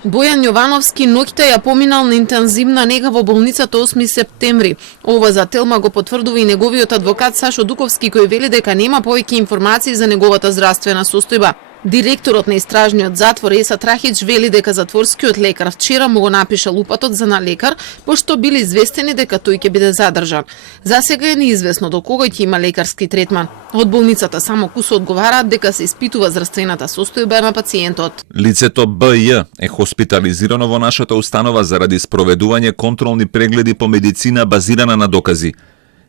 Бојан Јовановски ноќта ја поминал на интензивна нега во болницата 8 септември. Ова за Телма го потврдува и неговиот адвокат Сашо Дуковски, кој вели дека нема повеќе информации за неговата здравствена состојба. Директорот на истражниот затвор Еса Трахич вели дека затворскиот лекар вчера му го напишал упатот за на лекар, пошто били известени дека тој ќе биде задржан. За сега е неизвестно до кога ќе има лекарски третман. Од болницата само Кусо одговараат дека се испитува здравствената состојба на пациентот. Лицето БЈ е хоспитализирано во нашата установа заради спроведување контролни прегледи по медицина базирана на докази.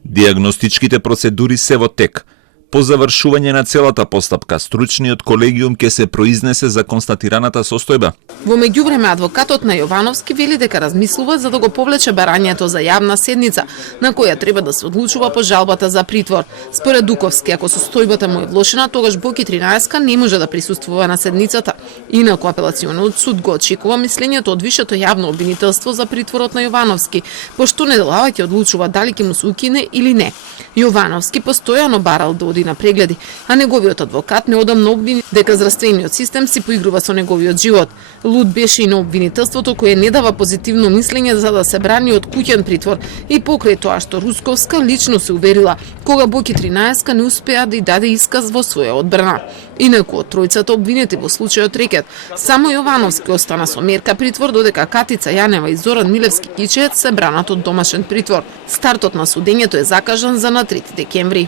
Диагностичките процедури се во тек. По завршување на целата постапка, стручниот колегиум ќе се произнесе за констатираната состојба. Во меѓувреме адвокатот на Јовановски вели дека размислува за да го повлече барањето за јавна седница, на која треба да се одлучува по жалбата за притвор. Според Дуковски, ако состојбата му е влошена, тогаш Боки 13 не може да присуствува на седницата. Инаку апелациониот суд го очекува мислењето од Висшето јавно обвинителство за притворот на Јовановски, пошто неделава ќе одлучува дали ќе му се укине или не. Јовановски постојано барал да оди на прегледи, а неговиот адвокат неодамно обвини дека здравствениот систем си поигрува со неговиот живот. Луд беше и на обвинителството кое не дава позитивно мислење за да се брани од куќен притвор и покрај тоа што Русковска лично се уверила кога Боки 13 не успеа да ја даде исказ во своја одбрана. Инаку од тројцата обвинети во случајот рекет, само Јовановски остана со мерка притвор, додека Катица Јанева и Зоран Милевски Кичеец се бранат од домашен притвор. Стартот на судењето е закажан за на 3 декември.